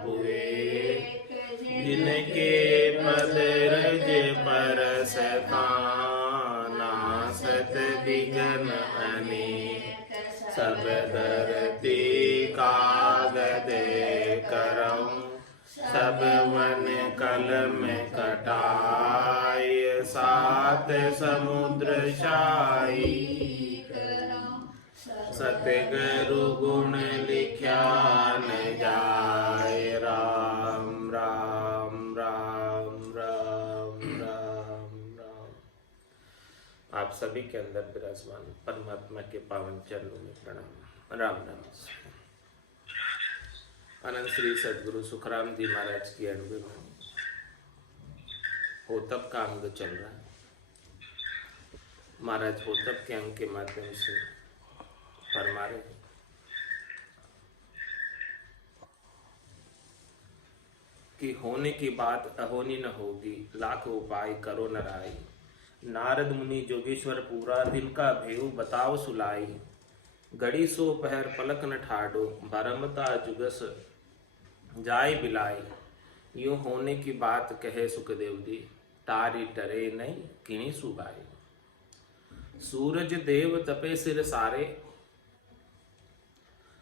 सब एक, जिनके पद रज परस काना, सत विघ्न अनेक, सब धरती कागद करम, सब वन कलम कटाय, सात समुद्र शाही, सतगुरु गुण लिख्या न जाय। राम राम राम राम राम राम। आप सभी के अंदर विराजमान परमात्मा के पावन चरणों में प्रणाम। राम राम। अनंत श्री सदगुरु सुखराम जी महाराज की अनुभव होतब का अंग चल रहा है। महाराज होतब के अंग के माध्यम से फरमा रहे हैं कि होने की बात अहोनी न होगी, लाख उपाय करो न राई। नारद मुनि जोगेश्वर पूरा, दिन का भेव बताओ सुलाई। घड़ी सो पहर पलक न ठाडो, भरमता जुगस जाय बिलाई। यूं होने की बात कहे सुखदेव जी, तारी टरे नहीं किणी सुगाई। सूरज देव तपे सिर सारे,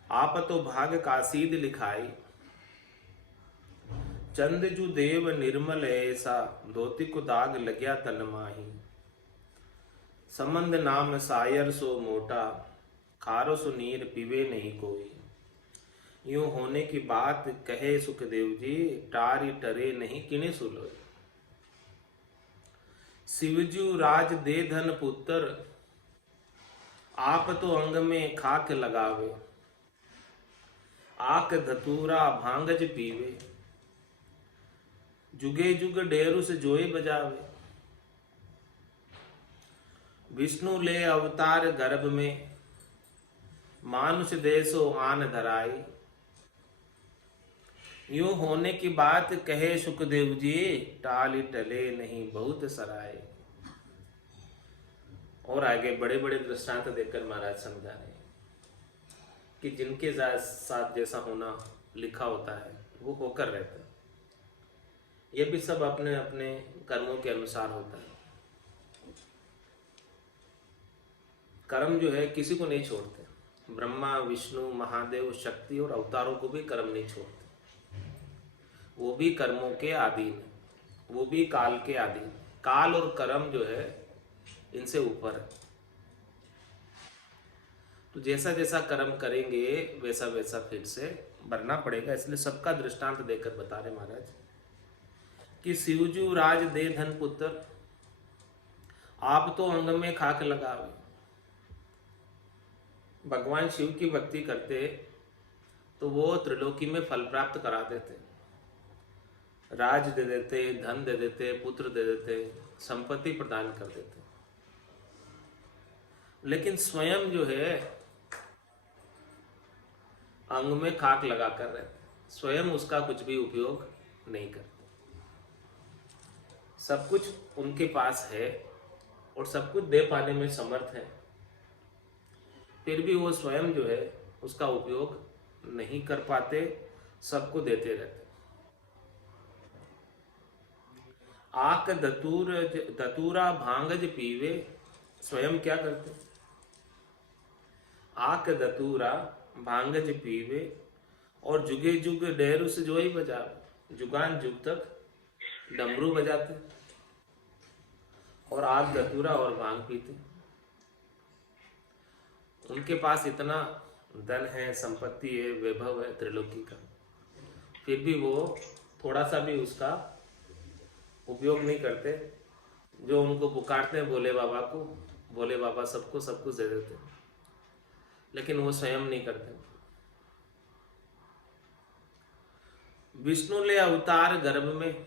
आप तो भाग कासीद लिखाई। चंद जू देव निर्मल ऐसा, धोती को दाग लग्या तन माही। संबंध नाम सायर सो मोटा, खारो सो नीर पीवे नहीं कोई। यूं होने की बात कहे सुखदेव जी, टारी टरे नहीं किने सुलोई। शिवजू राज दे धन पुत्र, आप तो अंग में खाक लगावे। आक धतूरा भांगज पीवे, जुगे जुग डेरु से जोए बजावे। विष्णु ले अवतार गर्भ में, मानुष देसो आन धराई। यूं होने की बात कहे सुखदेव जी, टाली टले नहीं बहुत सराय। और आगे बड़े बड़े दृष्टांत देकर महाराज समझा रहे हैं कि जिनके साथ जैसा होना लिखा होता है वो होकर रहता है। ये भी सब अपने अपने कर्मों के अनुसार होता है। कर्म जो है किसी को नहीं छोड़ते। ब्रह्मा विष्णु महादेव शक्ति और अवतारों को भी कर्म नहीं छोड़ते। वो भी कर्मों के अधीन है, वो भी काल के अधीन। काल और कर्म जो है इनसे ऊपर है। तो जैसा जैसा कर्म करेंगे वैसा वैसा फिर से भरना पड़ेगा। इसलिए सबका दृष्टांत देकर बता रहे महाराज कि शिवजू राज दे धन पुत्र, आप तो अंग में खाक लगावे। भगवान शिव की भक्ति करते तो वो त्रिलोकी में फल प्राप्त करा देते, राज दे देते, धन दे देते, पुत्र दे देते, संपत्ति प्रदान कर देते। लेकिन स्वयं जो है अंग में खाक लगा कर रहते, स्वयं उसका कुछ भी उपयोग नहीं करते। सब कुछ उनके पास है और सब कुछ दे पाने में समर्थ है, फिर भी वो स्वयं जो है उसका उपयोग नहीं कर पाते, सबको देते रहते। आक धतूरा भांगज पीवे, स्वयं क्या करते? आक धतूरा भांगज पीवे और जुगे जुग डेरू से जोई बजावे। जुगान जुग तक डमरू बजाते और आग धतूरा और भांग पीते। उनके पास इतना धन है, संपत्ति है, वैभव है त्रिलोकी का, फिर भी वो थोड़ा सा भी उसका उपयोग नहीं करते। जो उनको पुकारते हैं भोले बाबा को, भोले बाबा सबको सब कुछ दे देते, लेकिन वो स्वयं नहीं करते। विष्णु ले अवतार गर्भ में,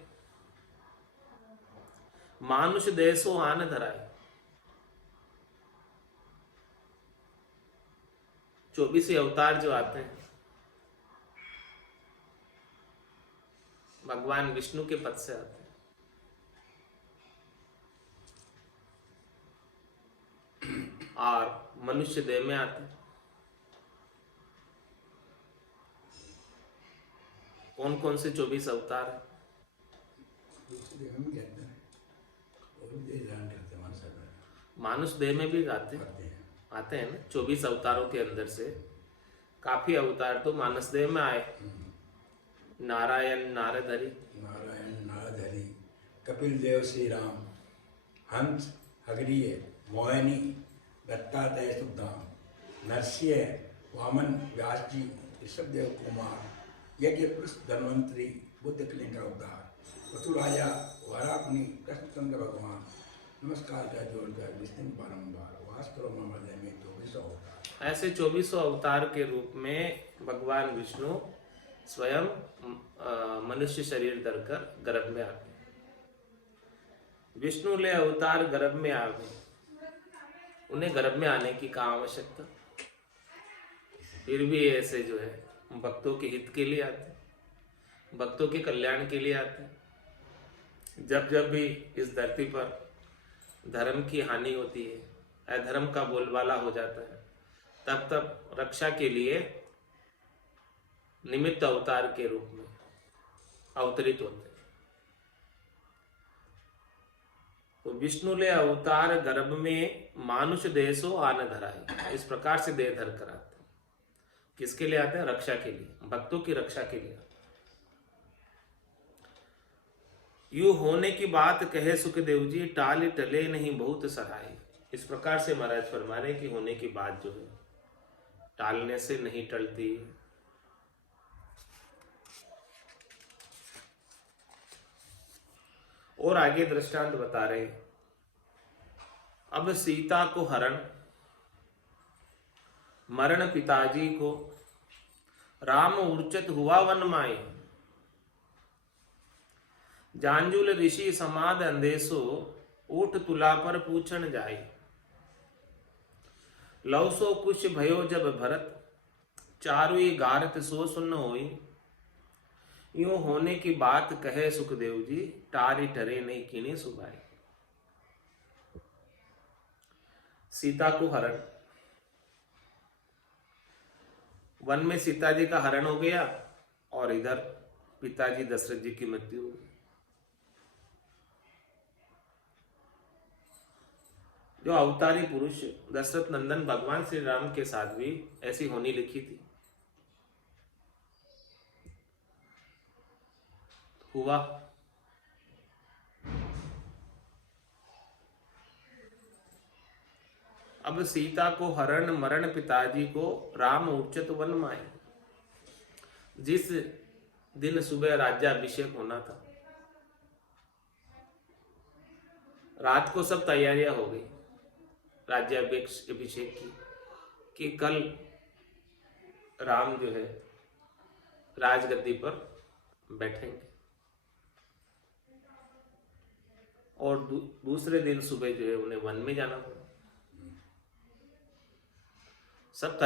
मानुष देसो आन धराए। 24 अवतार जो आते हैं भगवान विष्णु के पद से आते हैं। और मनुष्य देह में आते हैं कौन कौन से 24 अवतार हैं? मानुष देह में भी आते हैं ना 24 अवतारों के अंदर से काफी अवतार तो मानस देह में आए। नारायण नारदहरि, कपिल देव श्री राम, हंस हगरीय मोहिनी दत्तात्रेय सुखधाम, नरसिंह वामन व्यास जी ऋषभदेव कुमार यज्ञ धन्वंतरी बुद्ध कलिंग का अवतार, वसु राजा वाराकुनी कृष्णचंद्र भगवान, नमस्कार का जोड़कर विष्णु बारंबार वास करो ममदय में 24 अवतार। ऐसे 24 अवतार के रूप में भगवान विष्णु स्वयं मनुष्य शरीर धरकर गर्भ में आते हैं। विष्णु ले अवतार गर्भ में आ गए, उन्हें गर्भ में आने की क्या आवश्यकता? फिर भी ऐसे जो है भक्तों के हित के लिए आते, भक्तों के कल्याण के लिए आते। जब जब भी इस धरती पर धर्म की हानि होती है, अधर्म का बोलबाला हो जाता है, तब तब रक्षा के लिए निमित्त अवतार के रूप में अवतरित होते हैं। तो विष्णु ले अवतार गर्भ में मानुष देह सो आन धराई, इस प्रकार से देह धर कर आते हैं। किसके लिए आते हैं? रक्षा के लिए, भक्तों की रक्षा के लिए। यू होने की बात कहे सुखदेव जी, टाल टले नहीं बहुत सराय। इस प्रकार से महाराज फरमा रहे कि होने की बात जो है टालने से नहीं टलती। और आगे दृष्टांत बता रहे, अब सीता को हरण, मरण पिताजी को, राम उर्चत हुआ वन माई, जांजुल ऋषि समाद अंदेशो, ऊठ तुला पर पूछन जाई, लवसो कुछ भयो जब भरत, चारुई गारत सो सुन होई, यूं होने की बात कहे सुखदेव जी, टारी टरे नहीं कीनी सुबाई। सीता को हरण, वन में सीता जी का हरण हो गया और इधर पिताजी दशरथ जी की मृत्यु हो गई। जो अवतारी पुरुष दशरथ नंदन भगवान श्री राम के साथ भी ऐसी होनी लिखी थी, हुआ। अब सीता को हरण मरण पिताजी को, राम उच्चत वन माए। जिस दिन सुबह राज्याभिषेक होना था, रात को सब तैयारियां हो गई राज्याभिषेक की, कि कल राम जो है राजगद्दी पर बैठेंगे। और दूसरे दिन सुबह जो है उन्हें वन में जाना पड़ा। सब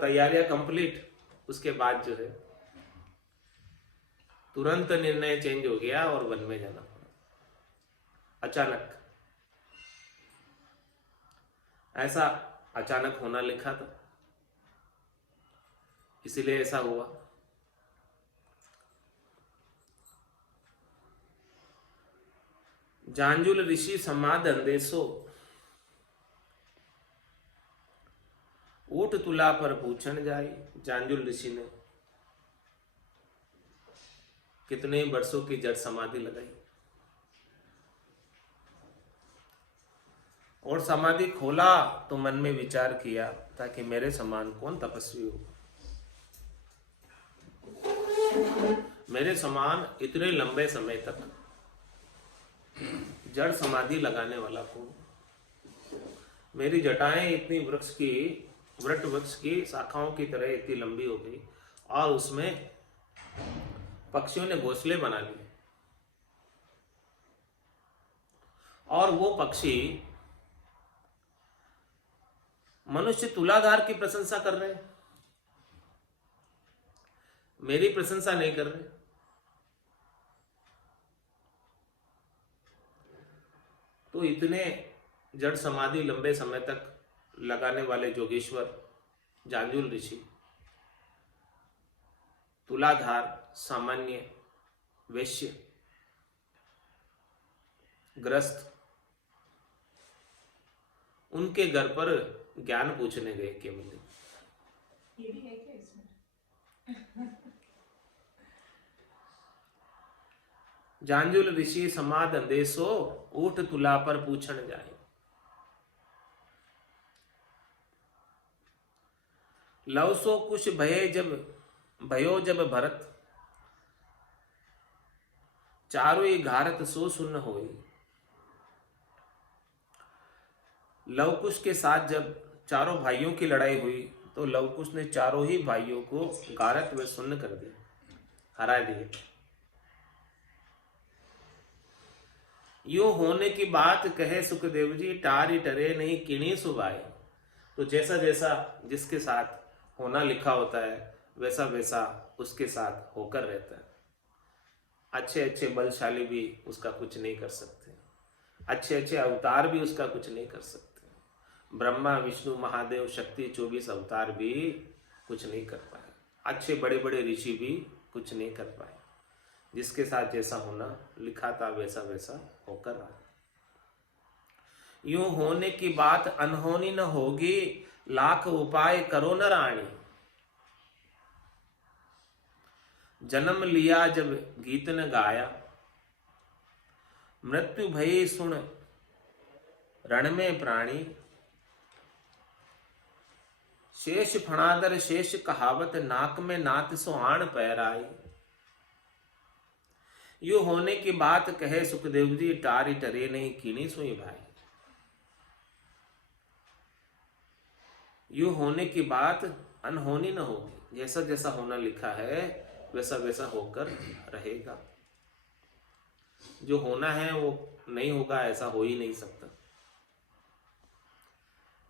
तैयारियां कंप्लीट। उसके बाद जो है तुरंत निर्णय चेंज हो गया और वन में जाना पड़ा। अचानक, ऐसा अचानक होना लिखा था, इसीलिए ऐसा हुआ। जांजुल ऋषि समाद अंदेशो, ऊट तुला पर पूछन जाई। जांजुल ऋषि ने कितने वर्षों की जड़ समाधि लगाई और समाधि खोला तो मन में विचार किया ताकि मेरे समान कौन तपस्वी हो, मेरे समान इतने लंबे समय तक जड़ समाधि लगाने वाला कौन। मेरी जटाएं इतनी वृक्ष की शाखाओं की तरह इतनी लंबी हो गई और उसमें पक्षियों ने घोंसले बना लिए और वो पक्षी मनुष्य तुलाधार की प्रशंसा कर रहे हैं, मेरी प्रशंसा नहीं कर रहे। तो इतने जड़ समाधि लंबे समय तक लगाने वाले जोगेश्वर जांजुल ऋषि तुलाधार सामान्य वैश्य ग्रस्त उनके घर पर ज्ञान पूछने गए केवल। ये भी है क्या इसमें? जांजुल ऋषि समाद अंदेशो ऊठ तुला पर पूछण जाए। लव सो कुछ भयो जब भरत चारों ही घारत सो सुन्न होई। लवकुश के साथ जब चारों भाइयों की लड़ाई हुई तो लवकुश ने चारों ही भाइयों को गारत व सुन्न कर दिया, हरा दिए। यो होने की बात कहे सुखदेव जी टारी टरे नहीं किणी सुबाए। तो जैसा जैसा जिसके साथ होना लिखा होता है वैसा वैसा उसके साथ होकर रहता है। अच्छे अच्छे बलशाली भी उसका कुछ नहीं कर सकते, अच्छे अच्छे अवतार भी उसका कुछ नहीं कर सकते। ब्रह्मा विष्णु महादेव शक्ति 24 अवतार भी कुछ नहीं कर पाए, अच्छे बड़े बड़े ऋषि भी कुछ नहीं कर पाए। जिसके साथ जैसा होना लिखा था वैसा वैसा होकर रहा। यूं होने की बात अनहोनी न होगी, लाख उपाय करो न रानी। जन्म लिया जब गीत न गाया, मृत्यु भई सुन रण में प्राणी। शेष फणादर शेष कहावत, नाक में नात सो आण पैराई। यू होने की बात कहे सुखदेव जी टारी टरे नहीं कीनी सुई भाई। यू होने की बात अनहोनी न होगी, जैसा जैसा होना लिखा है वैसा वैसा होकर रहेगा। जो होना है वो नहीं होगा, ऐसा हो ही नहीं सकता।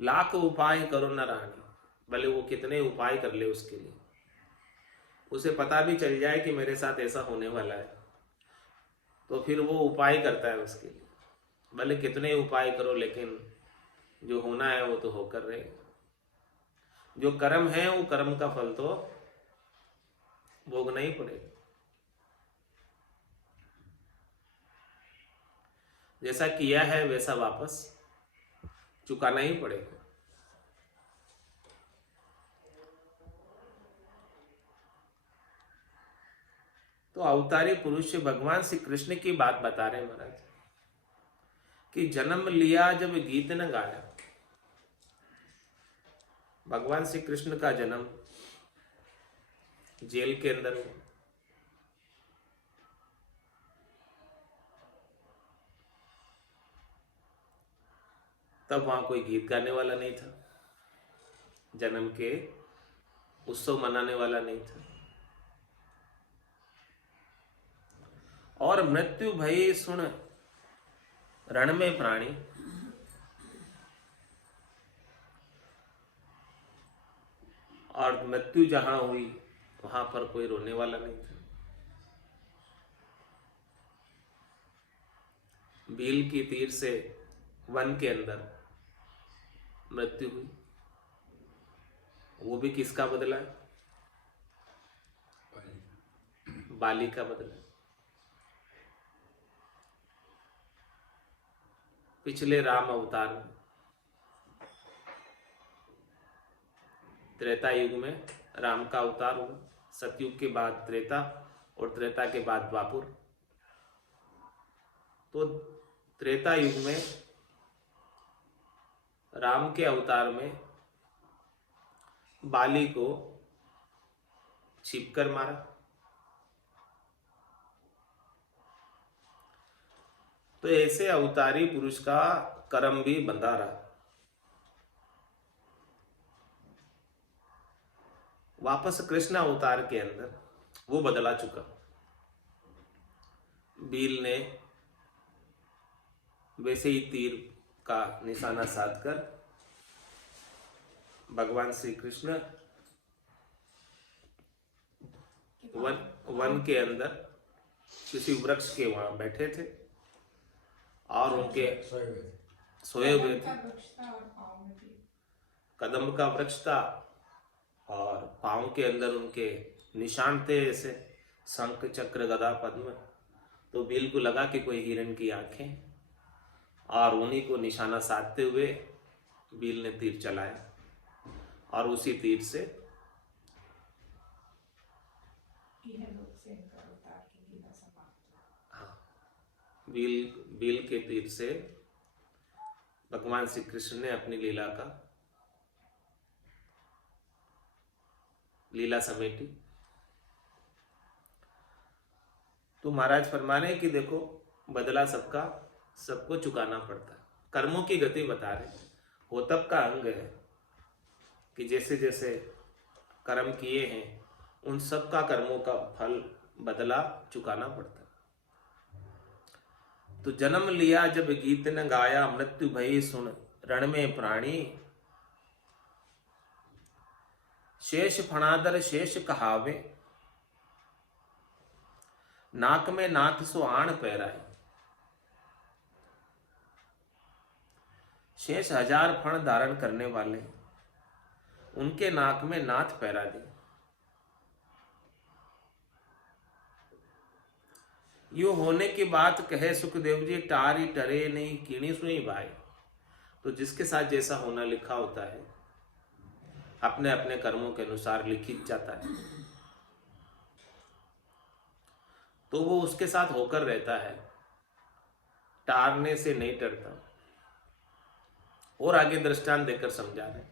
लाख उपाय करो न रानी, भले वो कितने उपाय कर ले उसके लिए, उसे पता भी चल जाए कि मेरे साथ ऐसा होने वाला है तो फिर वो उपाय करता है उसके लिए। भले कितने उपाय करो लेकिन जो होना है वो तो होकर रहेगा। जो कर्म है वो कर्म का फल तो भोगना ही पड़ेगा। जैसा किया है वैसा वापस चुकाना ही पड़ेगा। तो अवतारी पुरुष भगवान श्री कृष्ण की बात बता रहे महाराज कि जन्म लिया जब गीत न गाया। भगवान श्री कृष्ण का जन्म जेल के अंदर हुआ। तब वहां कोई गीत गाने वाला नहीं था, जन्म के उत्सव मनाने वाला नहीं था। और मृत्यु भय सुन रण में प्राणी, और मृत्यु जहां हुई वहां पर कोई रोने वाला नहीं था। भील की तीर से वन के अंदर मृत्यु हुई, वो भी किसका बदला है? बाली का बदला। पिछले राम अवतार में त्रेता युग में राम का अवतार हुआ, सतयुग के बाद त्रेता और त्रेता के बाद द्वापुर। तो त्रेता युग में राम के अवतार में बाली को छिपकर मारा। तो ऐसे अवतारी पुरुष का कर्म भी बंधा रहा। वापस कृष्ण अवतार के अंदर वो बदला चुका। भील ने वैसे ही तीर का निशाना साधकर भगवान श्री कृष्ण वन के अंदर किसी वृक्ष के वहां बैठे थे और उनके सोए हुए थे। कदम का वृक्ष था और पांव के अंदर उनके निशान थे ऐसे शंख चक्र गदा पद्म, तो भील को लगा कि कोई हिरण की आंखें, और उन्हीं को निशाना साधते हुए भील ने तीर चलाया और उसी तीर से यह लोग से इनका अवतार की लीला समाप्त। हाँ, भील के तीर से भगवान श्री कृष्ण ने अपनी लीला समेटी। तो महाराज फरमा रहे हैं कि देखो, बदला सबको चुकाना पड़ता है। कर्मों की गति बता रहे, होतब का अंग है कि जैसे जैसे कर्म किए हैं उन सब का कर्मों का फल बदला चुकाना पड़ता है। तो जन्म लिया जब गीत न गाया, मृत्यु भई सुन रण में प्राणी, शेष फणादर शेष कहावे, नाक में नाथ सो आण पैराए। शेष 1000 फण धारण करने वाले, उनके नाक में नाथ पैरा दे। यो होने की बात कहे सुखदेव जी, टारी टरे नहीं कीणी सुई भाई। तो जिसके साथ जैसा होना लिखा होता है, अपने अपने कर्मों के अनुसार लिखित जाता है, तो वो उसके साथ होकर रहता है, टारने से नहीं डरता। और आगे दृष्टांत देकर समझा रहे,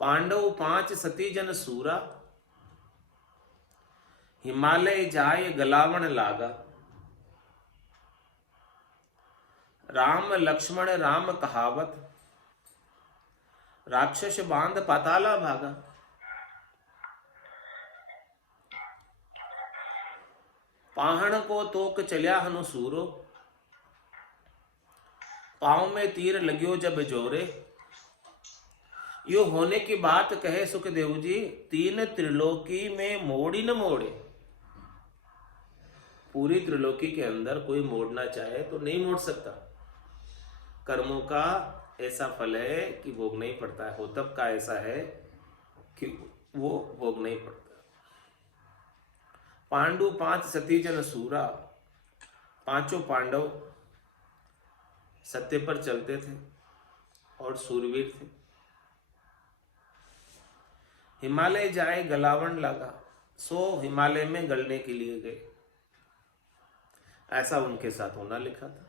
पांडव 5 सती जन सूरा, हिमालय जाय गलावण लागा। राम लक्ष्मण राम कहावत, राक्षस बांध पाताला भागा। पाहण को तोक चल्या हनुसूरो, पांव में तीर लग्यो जब जोरे। यो होने की बात कहे सुखदेव जी, 3 त्रिलोकी में मोड़ी न मोड़े। पूरी त्रिलोकी के अंदर कोई मोड़ना चाहे तो नहीं मोड़ सकता। कर्मों का ऐसा फल है कि भोगना ही पड़ता है, होतब का ऐसा है कि वो भोगना ही पड़ता है। पांडु 5 सती जन सूरा, 5 पांडव सत्य पर चलते थे और सूरवीर थे। हिमालय जाए गलावण लगा, सो हिमालय में गलने के लिए गए। ऐसा उनके साथ होना लिखा था।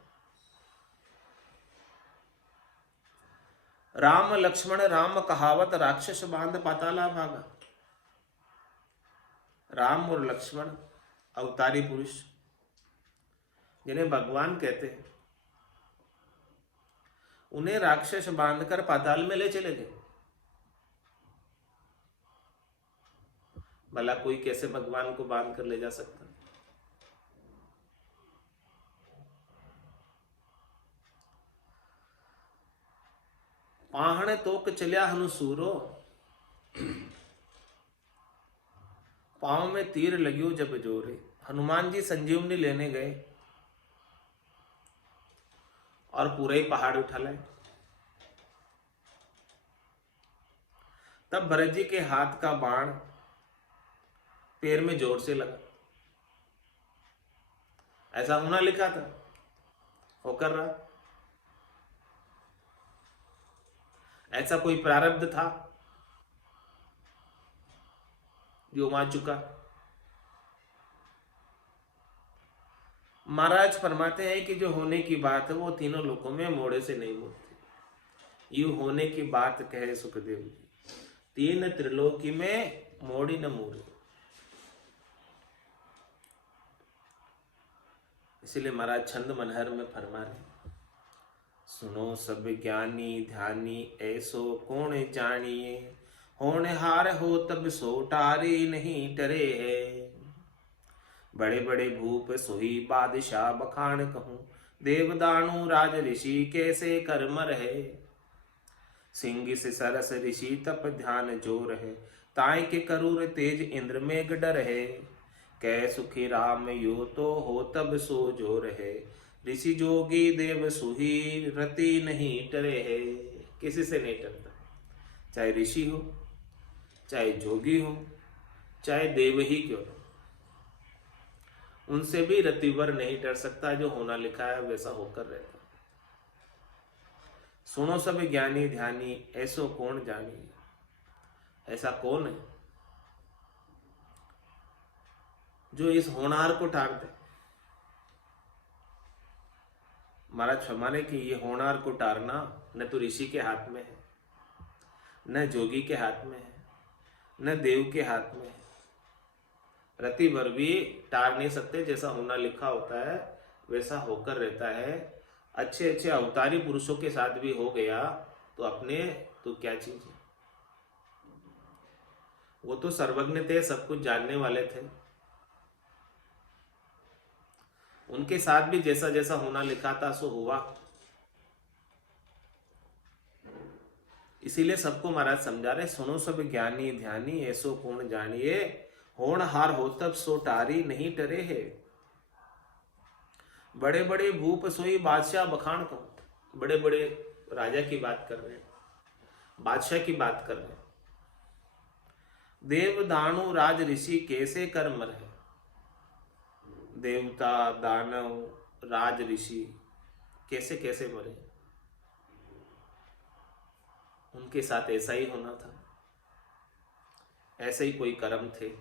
राम लक्ष्मण राम कहावत, राक्षस बांध पाताला भागा। राम और लक्ष्मण अवतारी पुरुष, जिन्हें भगवान कहते हैं, उन्हें राक्षस बांधकर पाताल में ले चले गए। भला कोई कैसे भगवान को बांध कर ले जा सकता? पाहण तोक चल्या हनुसूरो, पांव में तीर लगियो जब जोरे। हनुमान जी संजीवनी लेने गए और पूरा ही पहाड़ उठा लाए। तब भरत जी के हाथ का बाण पैर में जोर से लगा। ऐसा होना लिखा था, होकर रहा। ऐसा कोई प्रारब्ध था जो वहां चुका। महाराज फरमाते हैं कि जो होने की बात है वो तीनों लोकों में मोड़े से नहीं मोड़ती। यू होने की बात कहे सुखदेव जी, 3 त्रिलोकी में मोड़ी न मोड़े। इसीलिए महाराज छंद मनहर में फरमा रहे, सुनो सब ज्ञानी ध्यानी ऐसो कौन जानिए, होनहार हो तब सो टारे नहीं टरे है। बड़े बड़े भूप सोही बादशाह बखान कहूं, देवदानु राज ऋषि कैसे कर्म रहे। सिंह से सरस ऋषि तप ध्यान जोर है, ताय के करूर तेज इंद्र मेघ डर है। कै सुखी राम यो तो हो तब सो जोर है, ऋषि जोगी देव सुही रति नहीं टरे है। किसी से नहीं टरता, चाहे ऋषि हो, चाहे जोगी हो, चाहे देव ही क्यों न, उनसे भी रतिवर नहीं डर सकता। जो होना लिखा है वैसा होकर रहता। सुनो सब ज्ञानी ध्यानी, ऐसो कौन जानी। ऐसा कौन है जो इस होनहार को टार दे। महाराज फरमाने कि ये होनहार को टारना न तो ऋषि के हाथ में है, न जोगी के हाथ में है, न देव के हाथ में है। रति भर भी टार नहीं सकते। जैसा होना लिखा होता है वैसा होकर रहता है। अच्छे अच्छे अवतारी पुरुषों के साथ भी हो गया तो अपने तो क्या चीज है। वो तो सर्वज्ञ थे, सब कुछ जानने वाले थे। उनके साथ भी जैसा जैसा होना लिखा था सो हुआ। इसीलिए सबको महाराज समझा रहे, सुनो सब ज्ञानी ध्यानी, ऐसो कौन जानिए। होनहार हो तब सो टारी, नहीं टरे है। बड़े बड़े भूप सोई बादशाह बखान को। बड़े बड़े राजा की बात कर रहे हैं, बादशाह की बात कर रहे हैं। देव दानु राज ऋषि कैसे कर मर है। देवता दानव राज ऋषि कैसे कैसे मरे। उनके साथ ऐसा ही होना था, ऐसे ही कोई कर्म थे,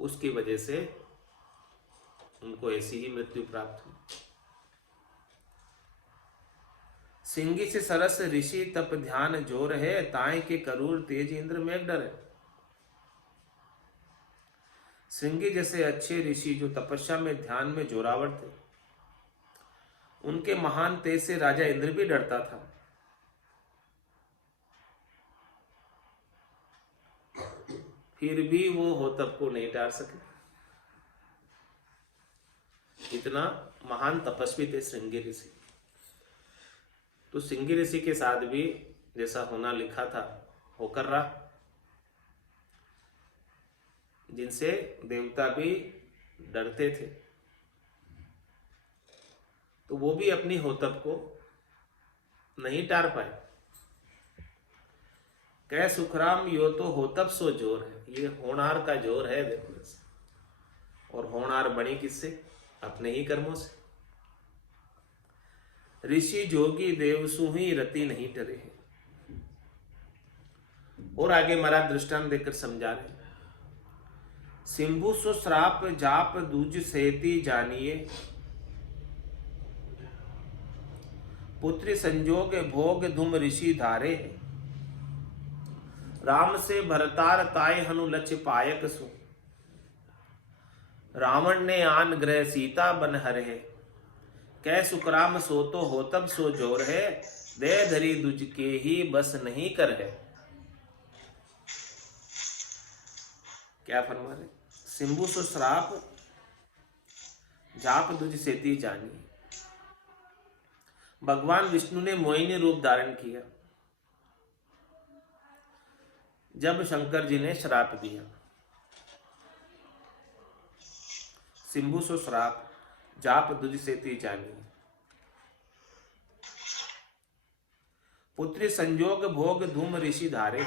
उसकी वजह से उनको ऐसी ही मृत्यु प्राप्त हुई। सिंगी से सरस ऋषि तप ध्यान जोर है, ताए के करूर तेज इंद्र मेघ डर है। सिंगी जैसे अच्छे ऋषि जो तपस्या में ध्यान में जोरावर थे, उनके महान तेज से राजा इंद्र भी डरता था। फिर भी वो होतब को नहीं टार सके। इतना महान तपस्वी थे श्रृंगी ऋषि। तो श्रृंगी ऋषि के साथ भी जैसा होना लिखा था होकर रहा। जिनसे देवता भी डरते थे, तो वो भी अपनी होतब को नहीं टार पाए। कह सुखराम यो तो होतब सो जोर है। ये होनहार का जोर है देखो। और होनहार बनी किससे? अपने ही कर्मों से। ऋषि जोगी देवसु ही रति नहीं डरे हैं। और आगे महाराज दृष्टांत देकर समझा रहे। सिंभु सो श्राप जाप दूज सेती जानिए, पुत्री संजोग भोग धूम ऋषि धारे। राम से भरतार ताय हनु लच पायक सु, रावण ने आन ग्रह सीता बन हरे। कै सुखराम सो तो होतब सो जोर है, दे धरी दुज के ही बस नहीं कर है। क्या फरमा रहे? सिंभु सो श्राप जाप दुज सेती जानी। भगवान विष्णु ने मोहिनी रूप धारण किया जब शंकर जी ने श्राप दिया। सिंभु सो श्राप जाप दुज सेती जानी, पुत्री संजोग भोग धूम ऋषि धारे।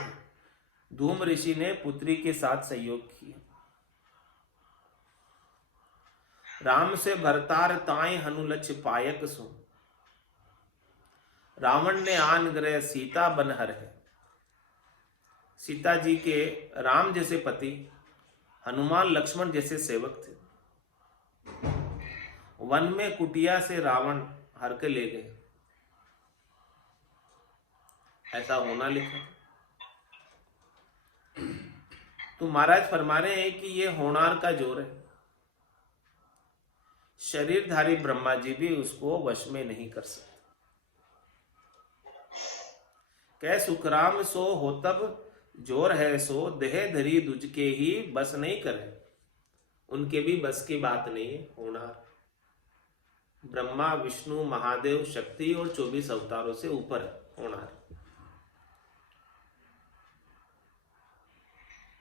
धूम ऋषि ने पुत्री के साथ संयोग किया। राम से भरतार ताए हनुलच पायक सो, रावण ने आन ग्रह सीता बनहर है। सीता जी के राम जैसे पति, हनुमान लक्ष्मण जैसे सेवक थे। वन में कुटिया से रावण हर के ले गए। ऐसा होना लिखा। तो महाराज फरमा रहे हैं कि ये होनार का जोर है। शरीरधारी ब्रह्मा जी भी उसको वश में नहीं कर सकते। कह सुखराम सो होतब जोर है सो, देह धरी दुज के ही बस नहीं करे। उनके भी बस की बात नहीं है होनार। ब्रह्मा विष्णु महादेव शक्ति और 24 अवतारों से ऊपर है होनार।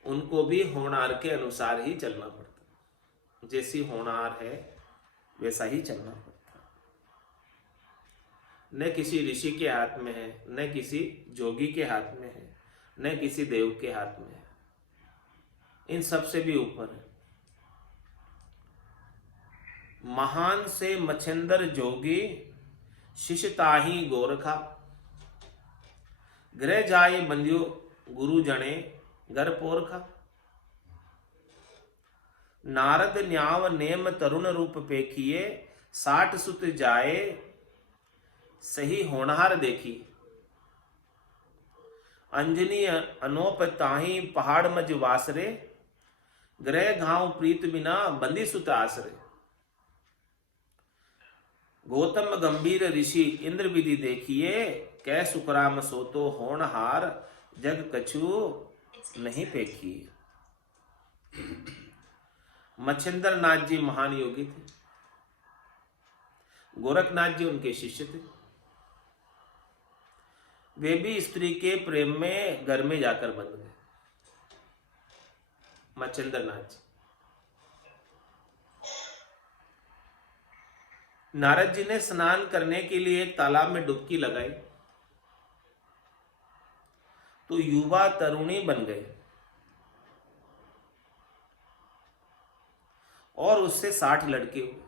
उनको भी होनार के अनुसार ही चलना पड़ता। जैसी होनार है वैसा ही चलना पड़ता। न किसी ऋषि के हाथ में है, न किसी जोगी के हाथ में है, न किसी देव के हाथ में है। इन सबसे भी ऊपर है। महान से मच्छिंदर जोगी, शिष्य ताही गोरखा। गृह जाए बंदियो गुरु जने, घर पोरखा। नारद न्याव नेम तरुण रूप पेखिए, 60 सुत जाए सही होनहार देखी। अंजनी अनोप ताही पहाड़ मज वासरे, ग्रह घाव प्रीत बिना बंदी सुत आसरे। गौतम गंभीर ऋषि इंद्र विधि देखिए, कै सुखराम सोतो होनहार, जग कछु नहीं पेखिए। मच्छिंद्र नाथ जी महान योगी थे। गोरखनाथ जी उनके शिष्य थे। वे भी स्त्री के प्रेम में घर में जाकर बंध गए। मच्छिंद्र नाथ जी। नारद जी ने स्नान करने के लिए एक तालाब में डुबकी लगाई तो युवा तरुणी बन गए और उससे 60 लड़के हुए।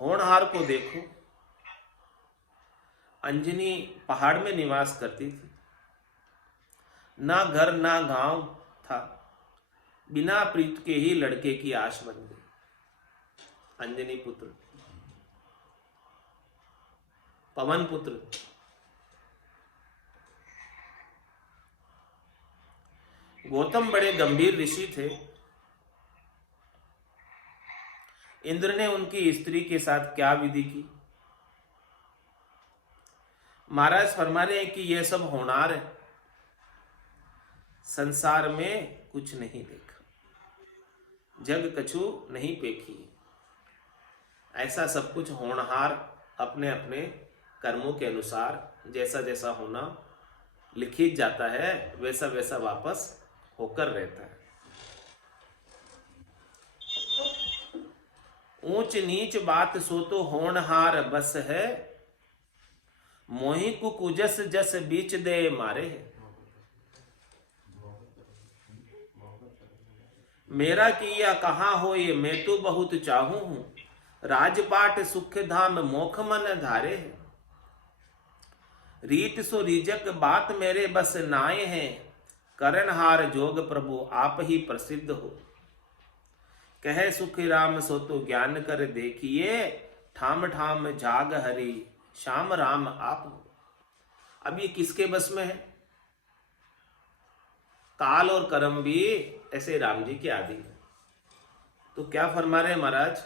होनहार को देखो, अंजनी पहाड़ में निवास करती थी। ना घर ना गांव था, बिना प्रीत के ही लड़के की आश बन गई। अंजनी पुत्र, पवन पुत्र। गौतम बड़े गंभीर ऋषि थे। इंद्र ने उनकी स्त्री के साथ क्या विधि की? महाराज फरमा रहे हैं कि यह सब होनहार है, संसार में कुछ नहीं देखा, जग कछु नहीं पेखी। ऐसा सब कुछ होनहार अपने अपने कर्मों के अनुसार जैसा जैसा होना लिखित जाता है, वैसा वैसा वापस होकर रहता है। ऊंच नीच बात सो तो होनहार बस है, मोहि कुकुजस जस बीच दे मारे है। मेरा किया कहाँ हो ये मैं तो बहुत चाहूं हूं, राजपाट सुख धाम मोख मन धारे है। रीत सो रीजक बात मेरे बस नाए हैं, करणहार जोग प्रभु आप ही प्रसिद्ध हो। कहे सुख राम सो तो ज्ञान कर देखिए, ठाम ठाम जाग हरि श्याम राम आप हो। अब ये किसके बस में है? काल और कर्म भी ऐसे राम जी के आदि है। तो क्या फरमा रहे हैं महाराज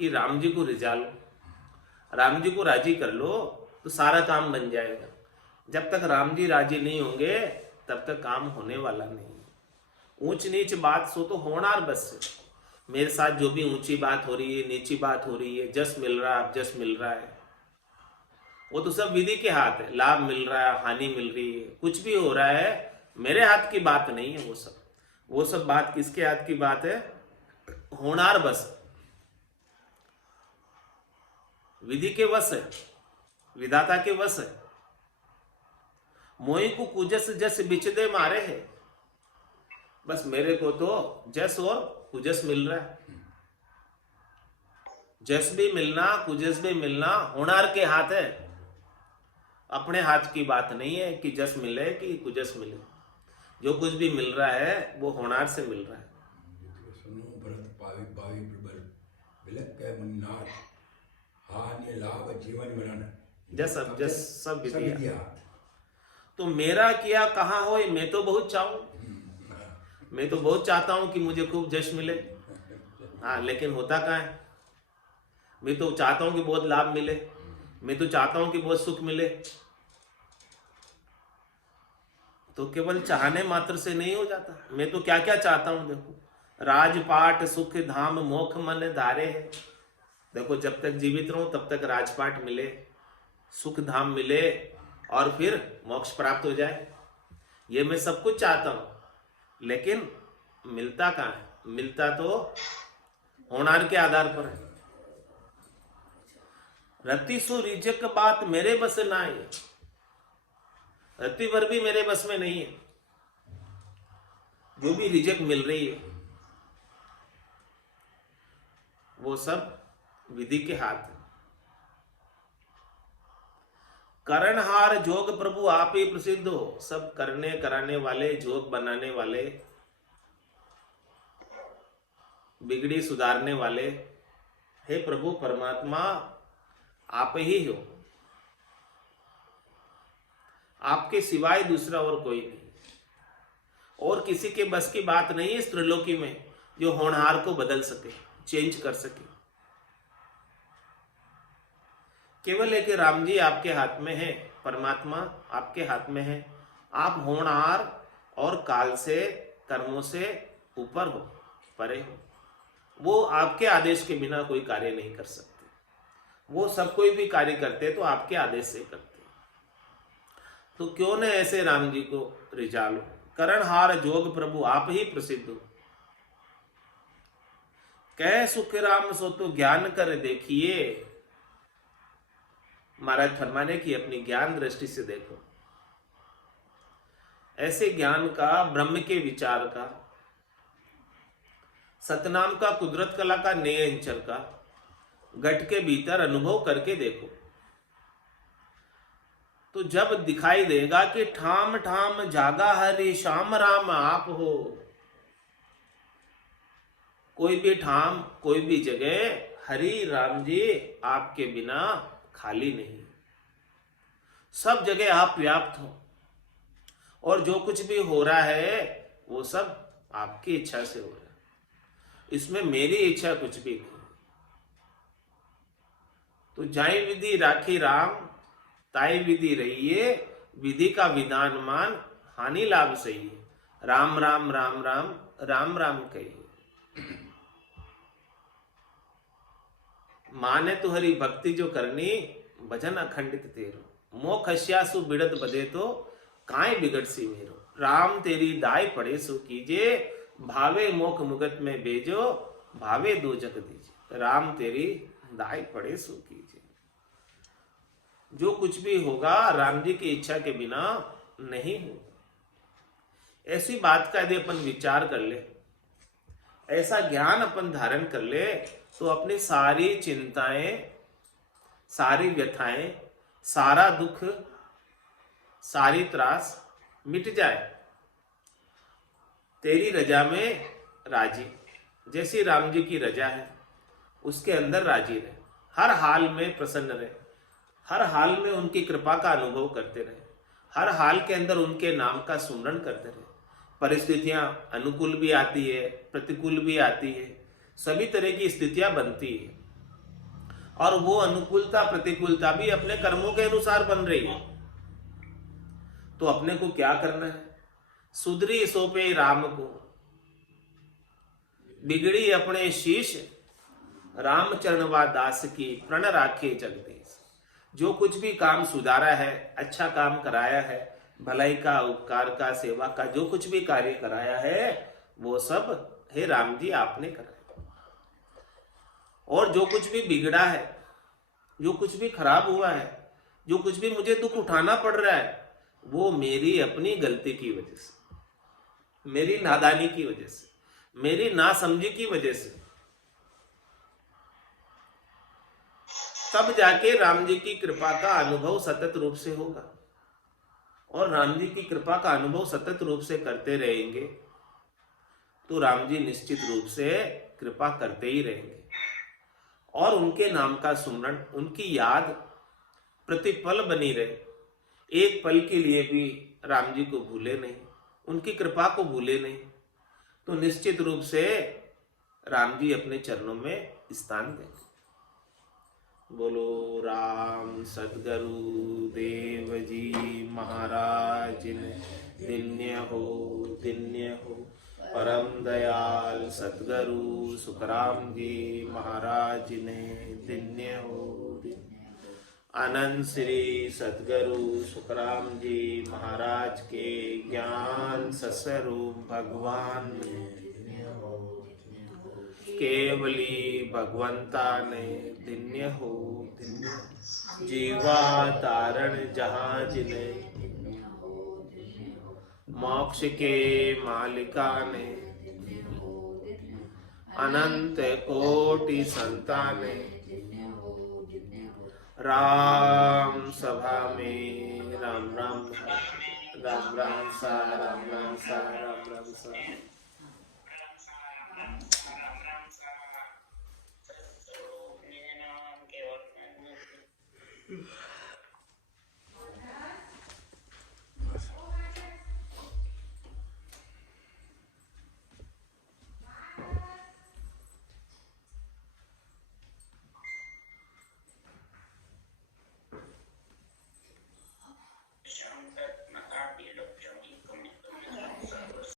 कि राम जी को रिझा लो, राम जी को राजी कर लो तो सारा काम बन जाएगा। जब तक राम जी राजी नहीं होंगे तब तक काम होने वाला नहीं। ऊंच नीच बात सो तो होनहार बस है। मेरे साथ जो भी ऊंची बात हो रही है, नीची बात हो रही है, जस मिल रहा है, जस मिल रहा है, वो तो सब विधि के हाथ है। लाभ मिल रहा है, हानि मिल रही है, कुछ भी हो रहा है, मेरे हाथ की बात नहीं है। वो सब बात किसके हाथ की बात है? होनहार बस, विधि के वश है, विधाता के वश है। मोहि को कुजस जस बिचदे मारे है। बस मेरे को तो जस और कुजस मिल रहा है। जस भी मिलना, कुजस भी मिलना होनहार के हाथ है, अपने हाथ की बात नहीं है कि जस मिले कि कुजस मिले। जो कुछ भी मिल रहा है वो होनहार से मिल रहा है। सुनो भरत पावी पावी प्रबल, बिलक के मन्नाथ, हानि लाभ जीवन मरण, जस अब जस सब विधिया। विद्या। तो मेरा किया कहाँ हो, मैं तो बहुत चाहूं, मैं तो बहुत चाहता हूं कि मुझे खूब जश मिले। हाँ, लेकिन होता कहाँ है? मैं तो चाहता हूं कि बहुत लाभ मिले, मैं तो चाहता हूं कि बहुत सुख मिले। तो केवल चाहने मात्र से नहीं हो जाता। मैं तो क्या क्या चाहता हूं, देखो, राजपाट सुख धाम मोख मन धारे है। देखो, जब तक जीवित रहूं तब तक राजपाट मिले, सुख धाम मिले और फिर मोक्ष प्राप्त हो जाए, ये मैं सब कुछ चाहता हूं। लेकिन मिलता कहाँ है? मिलता तो होनहार के आधार पर है। रति सो रिजक बात मेरे बस नाई, रत्ती भर भी मेरे बस में नहीं है। जो भी रिजेक्ट मिल रही है वो सब विधि के हाथ है। करणहार जोग प्रभु आप ही प्रसिद्ध हो। सब करने कराने वाले, जोग बनाने वाले, बिगड़ी सुधारने वाले, हे प्रभु परमात्मा आप ही हो। आपके सिवाय दूसरा और कोई नहीं। और किसी के बस की बात नहीं है इस त्रिलोकी में जो होनहार को बदल सके, चेंज कर सके। केवल एक राम जी आपके हाथ में है, परमात्मा आपके हाथ में है। आप होनहार और काल से, कर्मों से ऊपर हो, परे हो। वो आपके आदेश के बिना कोई कार्य नहीं कर सकते। वो सब कोई भी कार्य करते तो आपके आदेश से करते। तो क्यों न ऐसे राम जी को रिझालो। करणहार जोग प्रभु आप ही प्रसिद्ध हो। कह सुख राम सो तो ज्ञान कर देखिए। महाराज फरमाने की अपनी ज्ञान दृष्टि से देखो। ऐसे ज्ञान का, ब्रह्म के विचार का, सतनाम का, कुदरत कला का, नेय अंचल का घट के भीतर अनुभव करके देखो। तो जब दिखाई देगा कि ठाम ठाम जागा हरि श्याम राम आप हो। कोई भी ठाम, कोई भी जगह हरि राम जी आपके बिना खाली नहीं। सब जगह आप व्याप्त हो और जो कुछ भी हो रहा है वो सब आपकी इच्छा से हो रहा है। इसमें मेरी इच्छा कुछ भी नहीं। तो जाई विधि राखी राम, ताई विधि रहिए। विधि का विधान मान, हानि लाभ सही है। राम राम राम राम राम राम कहिए। माने तो हरि भक्ति जो करनी, भजन अखंडित तेरो। मोख हस्यासु बिड़त बदे तो काय बिगड़ सी मेरो। राम तेरी दाय पड़े सो कीजे, भावे मोख मुगत में भेजो, भावे दो जग दीजे। राम तेरी दाय पड़े सो कीजे। जो कुछ भी होगा राम जी की इच्छा के बिना नहीं होगा। ऐसी बात का यदि अपन विचार कर ले, ऐसा ज्ञान अपन धारण कर ले, तो अपनी सारी चिंताएं, सारी व्यथाएं, सारा दुख, सारी त्रास मिट जाए। तेरी रजा में राजी, जैसी राम जी की रजा है उसके अंदर राजी रहे। हर हाल में प्रसन्न रहे, हर हाल में उनकी कृपा का अनुभव करते रहे, हर हाल के अंदर उनके नाम का सुमरण करते रहे। परिस्थितियां अनुकूल भी आती है, प्रतिकूल भी आती है, सभी तरह की स्थितियां बनती है और वो अनुकूलता प्रतिकूलता भी अपने कर्मों के अनुसार बन रही है। तो अपने को क्या करना है? सुधरी सोपे राम को, बिगड़ी अपने शीश, राम चरणवा दास की प्रण राखे जगदीश। जो कुछ भी काम सुधारा है, अच्छा काम कराया है, भलाई का, उपकार का, सेवा का, जो कुछ भी कार्य कराया है वो सब हे राम जी आपने कराया। और जो कुछ भी बिगड़ा है, जो कुछ भी खराब हुआ है, जो कुछ भी मुझे दुख उठाना पड़ रहा है, वो मेरी अपनी गलती की वजह से, मेरी नादानी की वजह से, मेरी नासमझी की वजह से। तब जाके राम जी की कृपा का अनुभव सतत रूप से होगा। और राम जी की कृपा का अनुभव सतत रूप से करते रहेंगे तो राम जी निश्चित रूप से कृपा करते ही रहेंगे। और उनके नाम का सुमरण, उनकी याद प्रतिपल बनी रहे। एक पल के लिए भी राम जी को भूले नहीं, उनकी कृपा को भूले नहीं, तो निश्चित रूप से राम जी अपने चरणों में स्थान देंगे। बोलो राम सद्गुरु देव जी महाराज ने धन्य हो। परम दयाल सद्गुरु सुखराम जी महाराज ने धन्य हो। अनंत श्री सद्गुरु सुखराम जी महाराज के ज्ञान सस्वरूप भगवान केवली भगवंता ने धन्य हो। जीवा तारण जहाज ने मोक्ष के मालिका ने अनंत कोटि संताने राम सभा में राम राम राम राम सा राम राम सा राम राम सा। मेरा नाम केवल